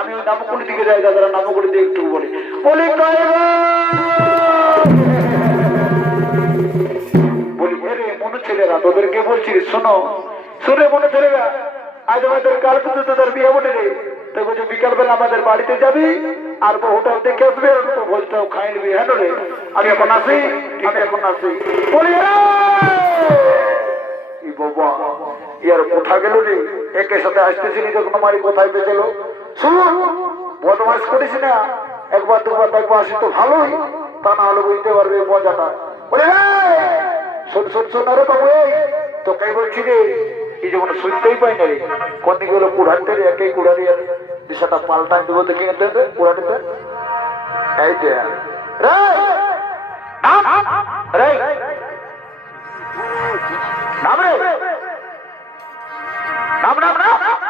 আমি ওই নামকুড়ি দিকে যাই, দাদারা নামকুড়ি দিয়ে একটু বলি। বলি বলি এরে মনে ছেলেরা, তোদেরকে বলছি, শোনো, শুনে মনে ছেলেরা, আজ আমাদের কাল তোদের বিয়ে বলে রে। তো বলছে, বিকালবেলা আমাদের বাড়িতে যাবি, আর বহুটাও দেখে আসবে, আর তো খাই নিবি হ্যাঁ রে? আমি এখন আসি, আমি এখন আসি। বলি! ই বাবা ইয়ার কোথা গেল রে? একের সাথে আসতেছিলি যখন আমার কোথায় পেয়েছিল বদমাস করিস না, একবার দুবার দেখব আসি তো ভালোই, তা না হলে বুঝতে পারবে মজাটা। বলে শোন শোন শোন বাবু, এই তো কে বলছি রে, এই যেমন শুনতেই পাই না রে, কোন দিকে হলো কুড়াতে রে একে কুড়ারি আর দিশাটা পাল্টাই দেবো দেখে এতে কুড়াটিতে? এই যে, রে, নাম রে নাম নাম নাম।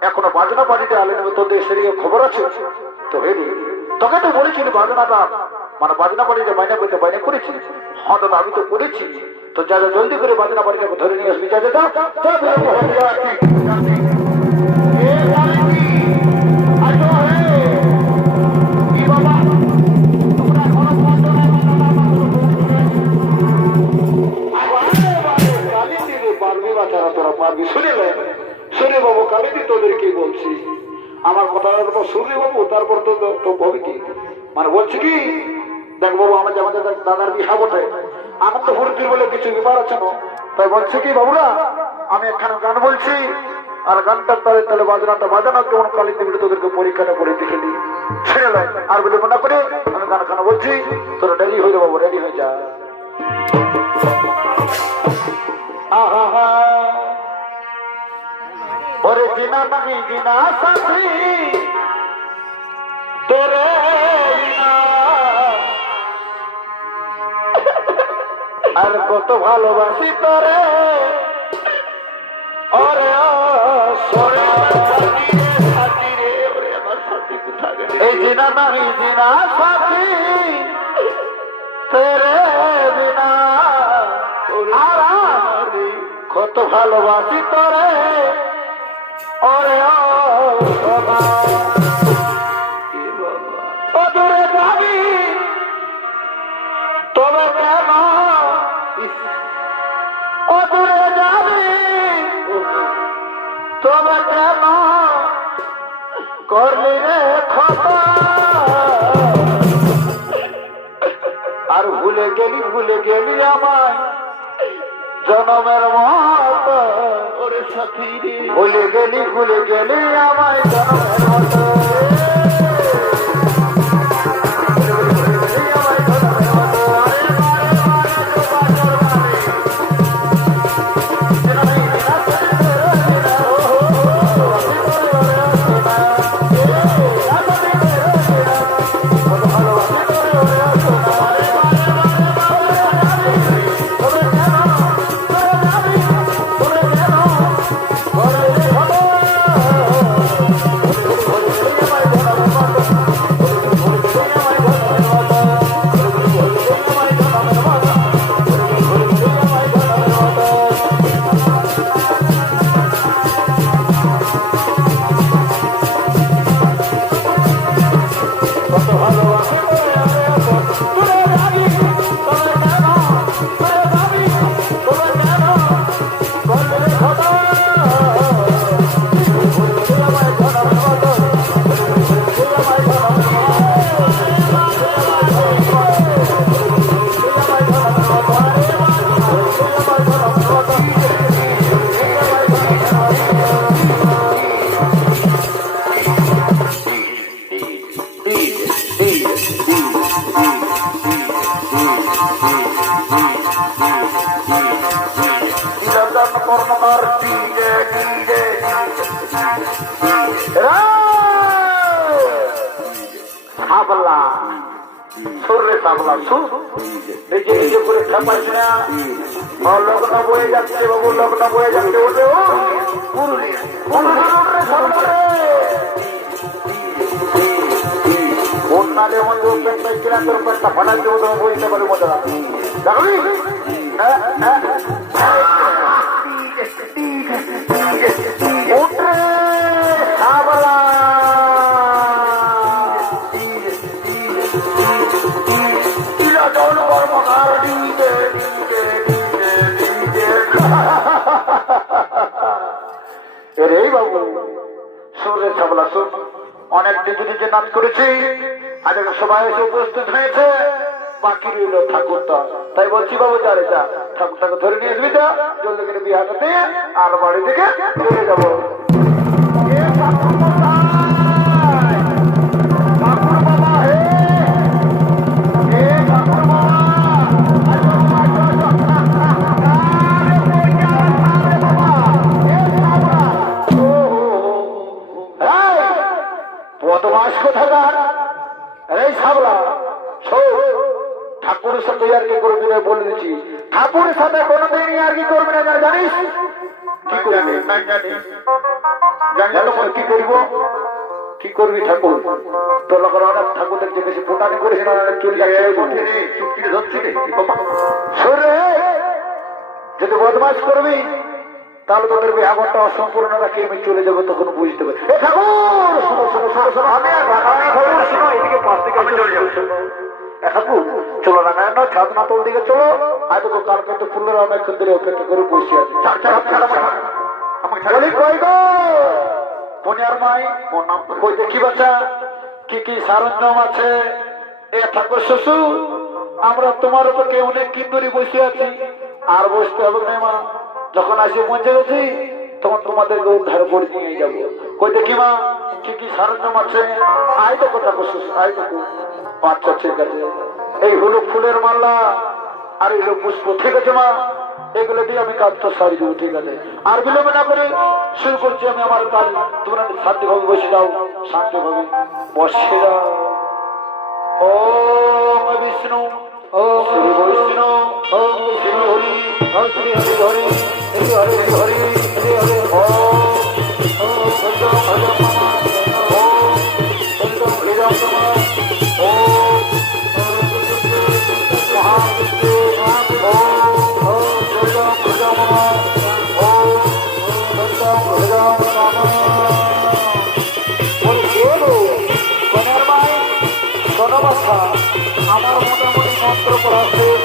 এখনও বাজনা বাড়িতে আলে নেবে তোদের সেদিকে খবর আছে তো হেরি তোকে তো বলেছিলি বাজনাটা মানে বাজনা বাড়িতে বাইনা করতে বাইনা করেছি হ্যাঁ দাদা আমি তো করেছি তো যা যা জলদি করে বাজনা বাড়িতে ধরে নিয়ে আসবি যা যা তোরা শুনিলে শুনে বাবু কালি দি তোদেরকে বলছি। আমার কথা শুনলি বাবু? তারপর তো তো- তো হবে কি? মানে বলছি কি? দেখ বাবু আমাদের আমাদের দাদার বিহা বটে আনন্দ ফুর্তির বলে কিছু ব্যাপার আছে না। তাই বলছি কি বাবুরা, আমি এখানে গান বলছি, আর গানটার তালে তালে বাজনাটা বাজানো, কেমন কালি দিবি তোদেরকে পরীক্ষাটা করে দেখে নি ছেড়ে লাই। আর বলে মনে করে, আমি গান খানা বলছি, তোরা রেডি হয়ে যা বাবু, রেডি হয়ে যা। আহা ওরে জিনা নাহি জিনা সাথী। তোরে বিনা। আর কত ভালোবাসি তোরে। ওরে সরে? এই জিনা নাহি জিনা সাথী। তেরে বিনা। কত ভালোবাসি তোরে। করলি রে খতা আর ভুলে গেলি ভুলে গেলি আমায়। জনমের মত ওরে সাথী ভুলে গেলি ভুলে গেলি আমায় জনমের মত নিরঞ্জন কর্মকার ডিজে ডিজে সাবলা সুরে সাবলা সুর নিজে নিজে করে খেপাইছি না লগ্ন বয়ে যাচ্ছে বাবু লগ্ন বয়ে যাচ্ছে ওঠে ও পুরুষ ಒಂದು ಪೆಟ್ಟ ಬಣ್ಣ ಮಜಾ অনেক দিন যে নাচ করেছি আজ সবাই এসে উপস্থিত হয়েছে। বাকি রইল ঠাকুরটা। তাই বলছি, বাবু যারে যা। ঠাকুরটাকে ধরে নিয়ে আসবি যা। জলদি করে আর বাড়ি থেকে চলে যাব। করবি ঠাকুর অনেক ঠাকুরদের যে বেশি ফোটানি করিস না চুরি চুক্তি ধরছি যদি বদমাস করবি তাহলে তোদের বিহাগরটা অসম্পূর্ণ রাখি আমি চলে যাব তখন বুঝতে থেকে চলে যাব। এ ঠাকুর চলো না কেন ছাদ তোর দিকে চলো। হয়তো তো কালকে তো ফুলের অনেকক্ষণ ধরে অপেক্ষা করে বসে আছে। ছাড় ছাড় ছাড় বলি কই মাই দেখি বাচ্চা কি কি সারঞ্জাম আছে? এ ঠাকুর শ্বশুর, আমরা তোমার উপর কে অনেক কিন্দরি বসে আছি। আর বসতে হবে না মা। যখন আসি পৌঁছে গেছি, তখন তোমাদেরকে উদ্ধার করে নিয়ে যাব। কই দেখি মা, কি কি সারঞ্জাম আছে? আয় তো কথা শ্বশুর, আয় তো আচ্ছা ঠিক আছে। এই হলো ফুলের মালা, আর এই হলো পুষ্প। ঠিক আছে মা। এগুলো দিয়ে আমি কাজটা সারি দেবো ঠিক আছে আর বিলম্ব না করে শুরু করছি আমি আমার কাজ তোমরা শান্তিভাবে বসে যাও শান্তিভাবে বসে যাও ও বিষ্ণু শ্রী বৈষ্ণু শ্রী হরি শ্রী হরি হরি শ্রী হরি হরি শ্রী হরি আমার মোটামুটি মন্ত্র শেষ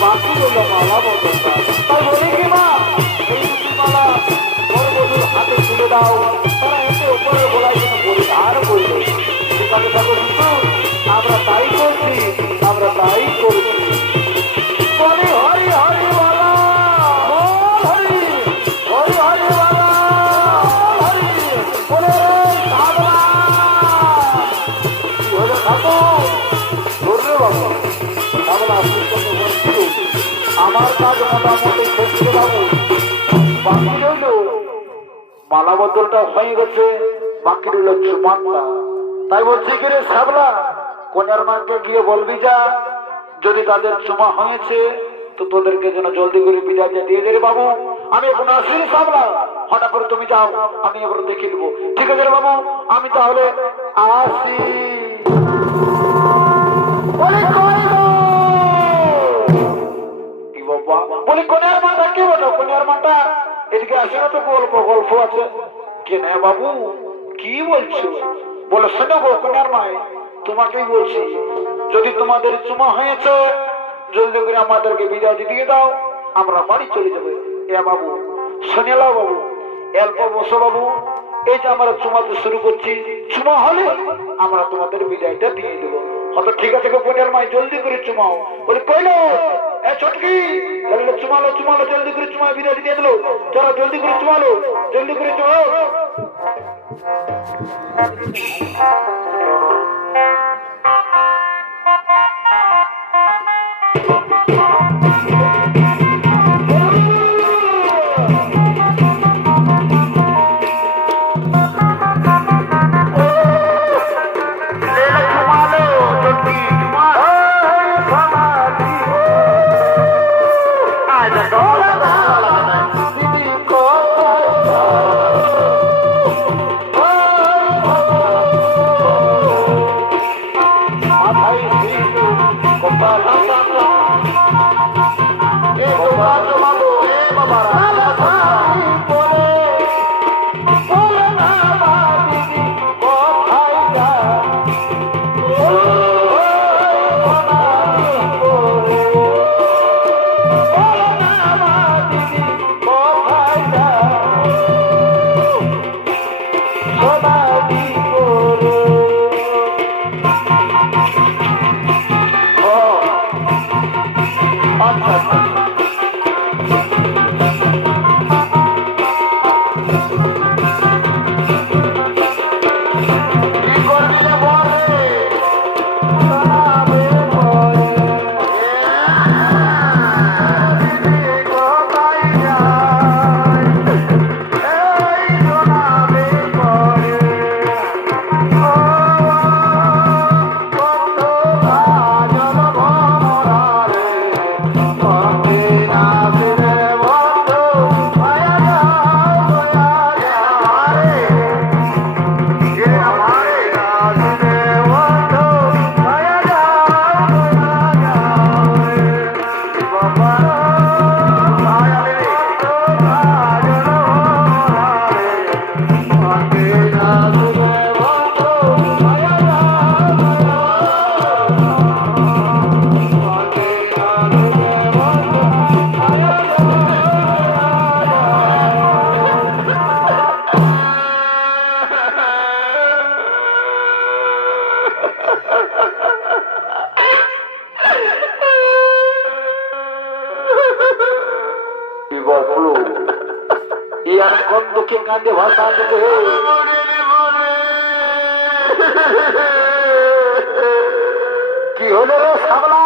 বাকি হলো মালা বদলটা তাই বলি কি মা? এই দুটি মালা বরবধুর হাতে তুলে দাও। তারা এতে উপরে বলার জন্য পরিধান করল ঠিক আছে আমরা তাই করছি, আমরা তাই করছি। মালা বদলটা হয়ে গেছে বাকি রইল চুমানটা তাই বলছি কি রে সাবলা কন্যার মাকে গিয়ে বলবি যা, যদি তাদের চুমা হয়েছে, তো তোদেরকে যেন জলদি করে বিদায়টা দিয়ে দে বাবু। আমি এখন আসি সাবলা হঠাৎ করে তুমি যাও, আমি এবার দেখে নেব। ঠিক আছে বাবু, আমি তাহলে আসি। বলি কোনের মাটা কি বলো কোনের মাটা এদিকে আসে না তো গল্প গল্প আছে। কেন বাবু? কি বলছো? বলে, শোনো গো, কোনের মায়, তোমাকেই বলছি, যদি তোমাদের চুমা হয়েছে, জলদি করে আমাদেরকে বিদায় দিয়ে দাও, আমরা বাড়ি চলে যাব। এ বাবু শোনেলা বাবু, অল্প বসো বাবু, এই যে আমরা চুমাতে শুরু করছি, চুমা হলে আমরা তোমাদের বিদায়টা দিয়ে দেবো। হয়তো ঠিক আছে গো বোনের মাই জলদি করে চুমাও। বলে, কইলো, এ ছটকি লাগল চুমালো চুমালো, জলদি করে চুমা বিদায় দিয়ে দিল। চলো, জলদি করে চুমালো, জলদি করে চলো Bye. কাঁদে ভাষা দিতে কি হলো রে সাবলা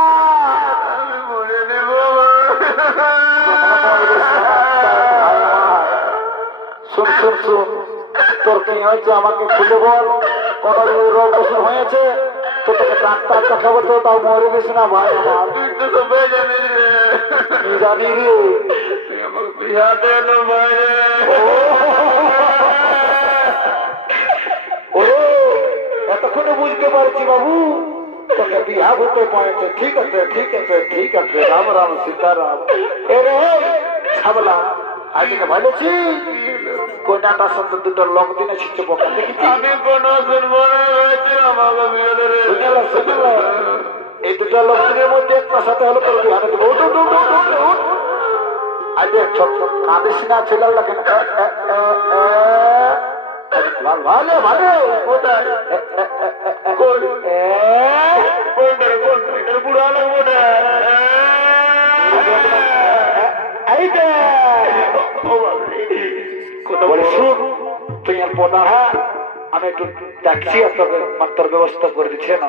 শুন শুন শুন তোর কি হয়েছে আমাকে খুলে বল কোন রোগ অসুখ হয়েছে তো তোকে ডাক্তার দেখাবো তো তাও মরে গেছি না ভাই আমার কি জানি রে ওরে এতক্ষণে বুঝতে পারছি বাবু। তোকে বিহা হতে ঠিক আছে ঠিক আছে ঠিক আছে। রাম রাম সীতারাম। এরে ছাবলা আজকে ভালোছি কোনাটার সাথে দুটো লোক দিনে দেখেছি আমি কোন শুনব না হয়েছে আমাকে শুনলা শুনলা এই দুটো লোক দিনের মধ্যে একটা সাথে হলো তোর বিহানে দেবো উঠ উঠ উঠ উঠ উঠ উঠ। ছোট ছোট কাঁদিস না ছেলেগুলা কেন। ভালো ভালো কোথায়। কোন? এ। কোন এটা বুড়া। ও বলে শুন তুই আর পদা হ্যাঁ আমি একটু তোর মানে তোর ব্যবস্থা করে দিচ্ছে না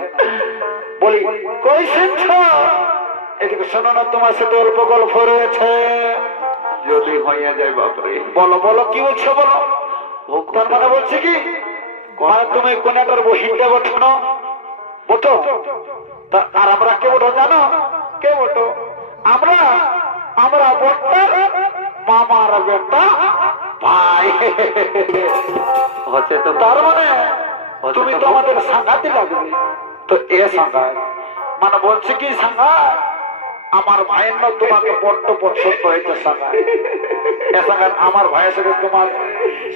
বলি কই শুনছ এদিকে শোনো না তোমার সাথে অল্প গল্প রয়েছে যদি হইয়া যায় বাপরে বলো বলো কি বলছো বলো তার মানে বলছে কি? তুমি কোন একটার বহিনটা বঠো না বটো। তা আর আমরা কে বটো জানো? কে বটো? আমরা আমরা বটটা মামার বেটা ভাই। হচ্ছে তো তার মানে তুমি তো আমাদের সাংঘাতে লাগবে। তো এ সাংঘাত। মানে বলছে কি সাংঘাত? আমার ভাইয়ের না তোমাকে বড্ড পছন্দ হয়েছে এ আমার ভাইয়ের সাথে তোমার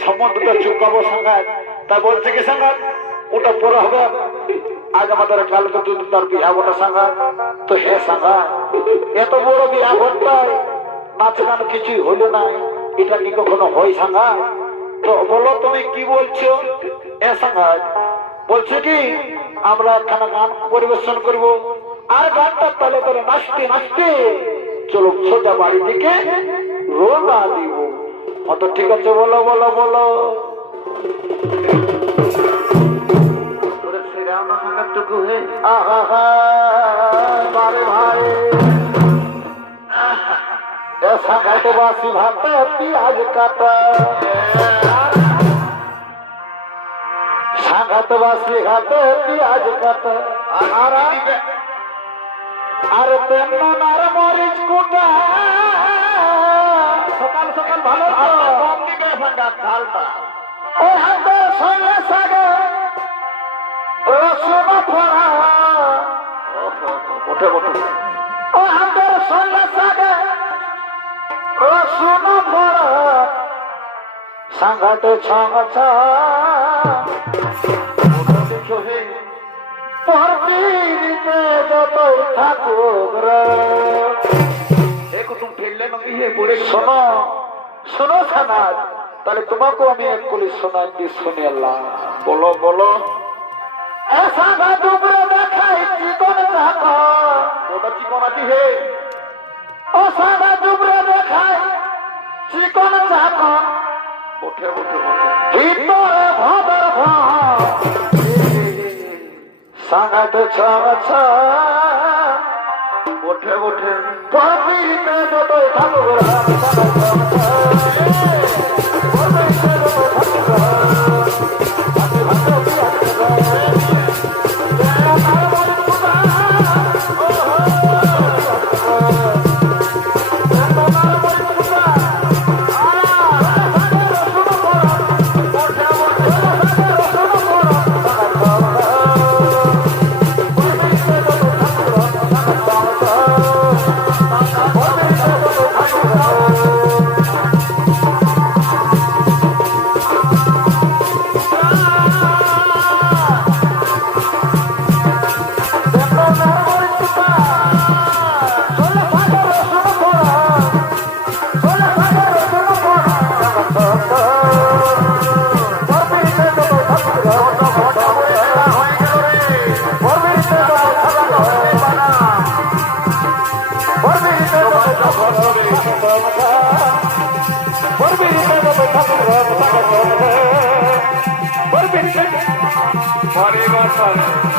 সম্বন্ধটা চুকাবো সাংঘাত তাই বলছে কি সাংঘাত ওটা পরে হবে। আজ আমাদের কালকে তুই তার বিয়া ওটা সাংঘাত তো হে সাংঘাত এত বড় বিয়া ঘটতায় নাচ গান কিছুই হলো না। এটা কি কখনো হয় সাংঘাত তো বলো, তুমি কি বলছো? এ সাংঘাত বলছে কি, আমরা একখানা গান পরিবেশন করব। আর গানটা তাহলে করে নাচতে নাচতে চলো সোজা বাড়ি দিকে রোনা দিব। অত ঠিক আছে, বলো বলো বলো। সঙ্গটুকু হে আহা সাংঘাত বাসি ঘাটে পিঁয়াজ কাটা। আর বেমন আর মরিচ কুটা। সকাল সকাল ভালো ও হাত সঙ্গে সাগে রসুন ফোড়া ওঠে ওঠে ও হাত সঙ্গে সাগে রসুন ফোড়া সাংঘাটে ছঙ ছ পরবীরিতে যত ঠাকুর দেখো তুমি ঠেললে নবী হে পড়ে গেছো। শোনো শোনো সানাজ তাহলে তোমাকেও আমি এক কলি শোনাই দিয়ে শুনে আল্লাহ বলো বলো ऐसा ना डूबरे देखाई चिकन झाका ওটা চিকন আছি হে ও সাদা ডুবরে দেখাই চিকন ঝাঁকা ওঠে ওঠে ওঠে ভিতরে ভদর সাঙ্গাতে ছমছা ওঠে ওঠে পবিতে যতই ঠাকুর পরে কথা